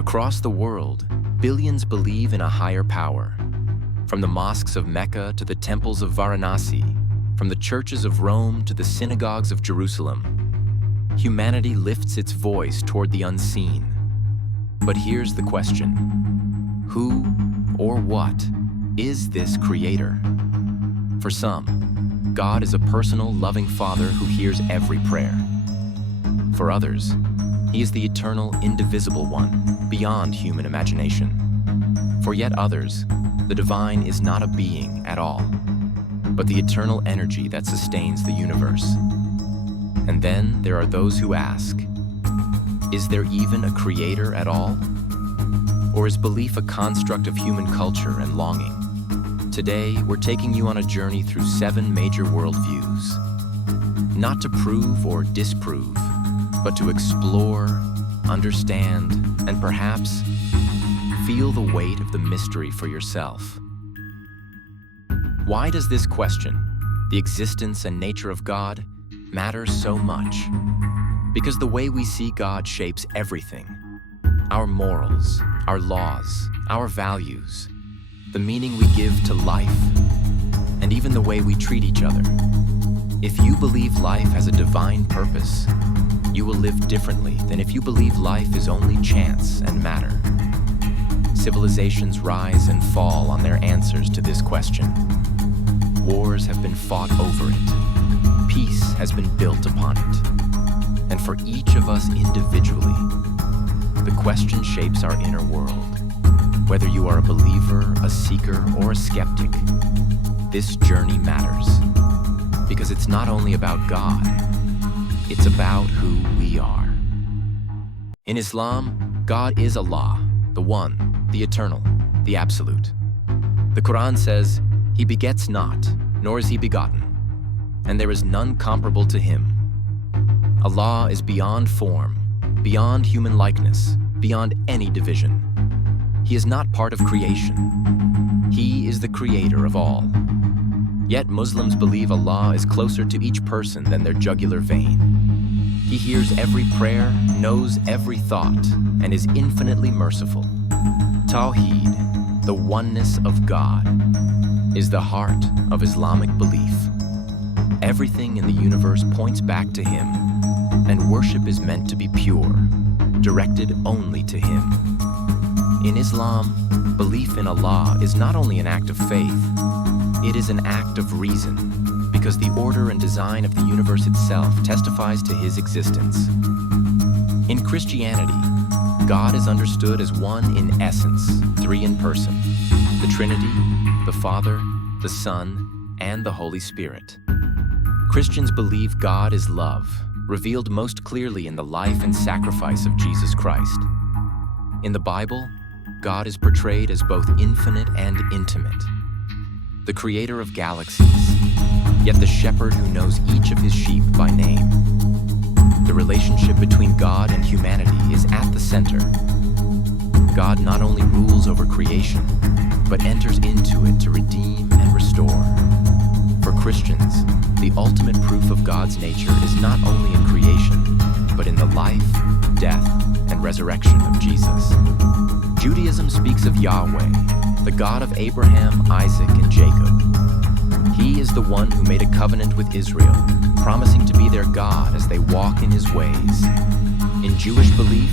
Across the world, billions believe in a higher power. From the mosques of Mecca to the temples of Varanasi, from the churches of Rome to the synagogues of Jerusalem, humanity lifts its voice toward the unseen. But here's the question: who or what is this creator? For some, God is a personal, loving Father who hears every prayer. For others, He is the eternal, indivisible one, beyond human imagination. For yet others, the divine is not a being at all, but the eternal energy that sustains the universe. And then there are those who ask, is there even a creator at all? Or is belief a construct of human culture and longing? Today, we're taking you on a journey through 7 major worldviews. Not to prove or disprove, but to explore, understand, and perhaps feel the weight of the mystery for yourself. Why does this question, the existence and nature of God, matter so much? Because the way we see God shapes everything. Our morals, our laws, our values, the meaning we give to life, and even the way we treat each other. If you believe life has a divine purpose, you will live differently than if you believe life is only chance and matter. Civilizations rise and fall on their answers to this question. Wars have been fought over it. Peace has been built upon it. And for each of us individually, the question shapes our inner world. Whether you are a believer, a seeker, or a skeptic, this journey matters. Because it's not only about God, it's about who we are. In Islam, God is Allah, the One, the Eternal, the Absolute. The Quran says, He begets not, nor is He begotten, and there is none comparable to Him. Allah is beyond form, beyond human likeness, beyond any division. He is not part of creation. He is the creator of all. Yet Muslims believe Allah is closer to each person than their jugular vein. He hears every prayer, knows every thought, and is infinitely merciful. Tawheed, the oneness of God, is the heart of Islamic belief. Everything in the universe points back to Him, and worship is meant to be pure, directed only to Him. In Islam, belief in Allah is not only an act of faith, it is an act of reason, because the order and design of the universe itself testifies to His existence. In Christianity, God is understood as one in essence, 3 in person: the Trinity, the Father, the Son, and the Holy Spirit. Christians believe God is love, revealed most clearly in the life and sacrifice of Jesus Christ. In the Bible, God is portrayed as both infinite and intimate, the creator of galaxies, yet the shepherd who knows each of his sheep by name. The relationship between God and humanity is at the center. God not only rules over creation, but enters into it to redeem and restore. For Christians, the ultimate proof of God's nature is not only in creation, but in the life, death, and resurrection of Jesus. Judaism speaks of Yahweh, the God of Abraham, Isaac, and Jacob. He is the one who made a covenant with Israel, promising to be their God as they walk in His ways. In Jewish belief,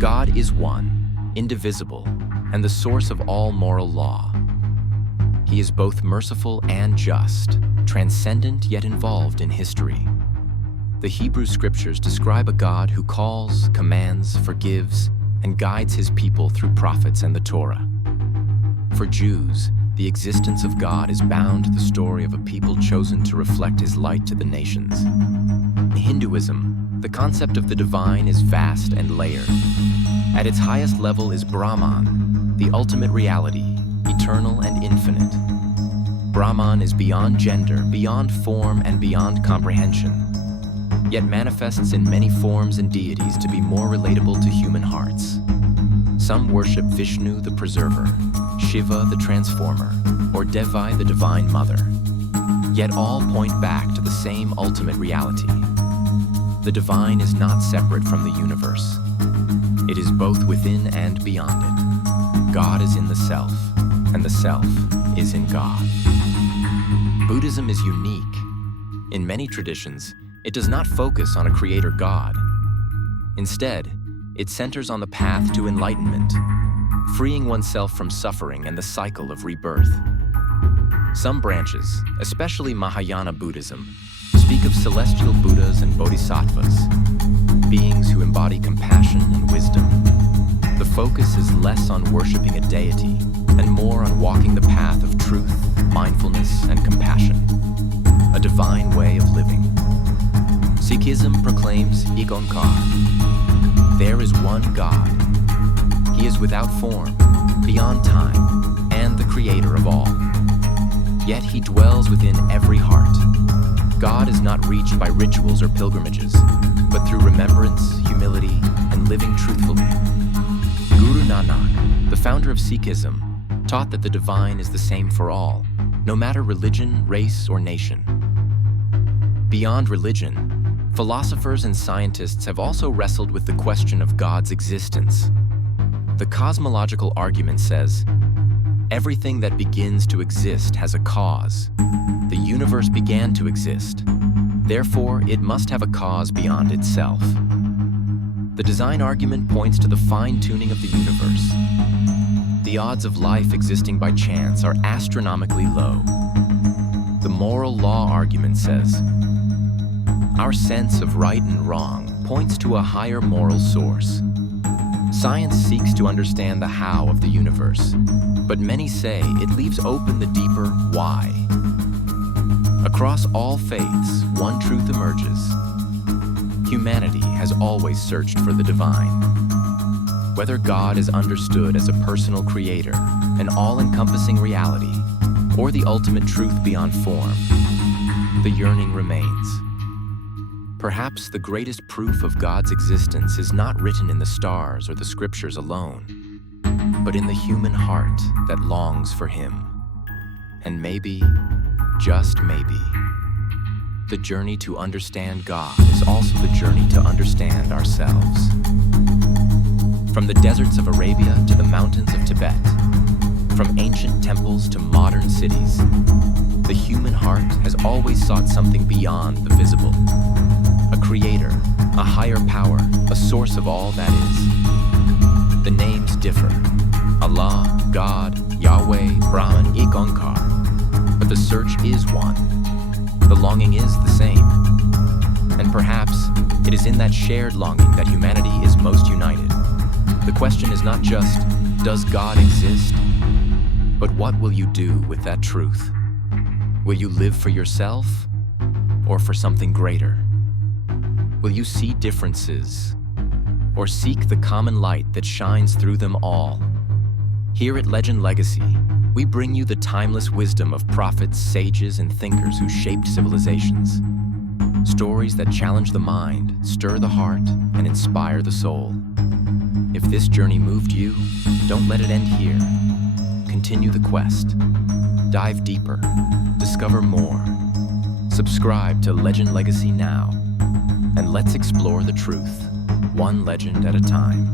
God is one, indivisible, and the source of all moral law. He is both merciful and just, transcendent yet involved in history. The Hebrew Scriptures describe a God who calls, commands, forgives, and guides His people through prophets and the Torah. For Jews, the existence of God is bound to the story of a people chosen to reflect His light to the nations. In Hinduism, the concept of the divine is vast and layered. At its highest level is Brahman, the ultimate reality, eternal and infinite. Brahman is beyond gender, beyond form, and beyond comprehension, yet manifests in many forms and deities to be more relatable to human hearts. Some worship Vishnu, the preserver, Shiva, the transformer, or Devi, the divine mother. Yet all point back to the same ultimate reality. The divine is not separate from the universe. It is both within and beyond it. God is in the self, and the self is in God. Buddhism is unique. In many traditions, it does not focus on a creator God. Instead, it centers on the path to enlightenment, freeing oneself from suffering and the cycle of rebirth. Some branches, especially Mahayana Buddhism, speak of celestial Buddhas and Bodhisattvas, beings who embody compassion and wisdom. The focus is less on worshiping a deity and more on walking the path of truth, mindfulness, and compassion, a divine way of living. Sikhism proclaims Ek Onkar. There is one God. He is without form, beyond time, and the creator of all. Yet he dwells within every heart. God is not reached by rituals or pilgrimages, but through remembrance, humility, and living truthfully. Guru Nanak, the founder of Sikhism, taught that the divine is the same for all, no matter religion, race, or nation. Beyond religion, philosophers and scientists have also wrestled with the question of God's existence. The cosmological argument says, everything that begins to exist has a cause. The universe began to exist. Therefore, it must have a cause beyond itself. The design argument points to the fine-tuning of the universe. The odds of life existing by chance are astronomically low. The moral law argument says, our sense of right and wrong points to a higher moral source. Science seeks to understand the how of the universe, but many say it leaves open the deeper why. Across all faiths, one truth emerges. Humanity has always searched for the divine. Whether God is understood as a personal creator, an all-encompassing reality, or the ultimate truth beyond form, the yearning remains. Perhaps the greatest proof of God's existence is not written in the stars or the scriptures alone, but in the human heart that longs for Him. And maybe, just maybe, the journey to understand God is also the journey to understand ourselves. From the deserts of Arabia to the mountains of Tibet, from ancient temples to modern cities, the human heart has always sought something beyond the visible. A creator, a higher power, a source of all that is. The names differ: Allah, God, Yahweh, Brahman, Ek Onkar. But the search is one. The longing is the same. And perhaps it is in that shared longing that humanity is most united. The question is not just, does God exist? But what will you do with that truth? Will you live for yourself or for something greater? Will you see differences or seek the common light that shines through them all? Here at Legend Legacy, we bring you the timeless wisdom of prophets, sages, and thinkers who shaped civilizations. Stories that challenge the mind, stir the heart, and inspire the soul. If this journey moved you, don't let it end here. Continue the quest. Dive deeper. Discover more. Subscribe to Legend Legacy now. And let's explore the truth, one legend at a time.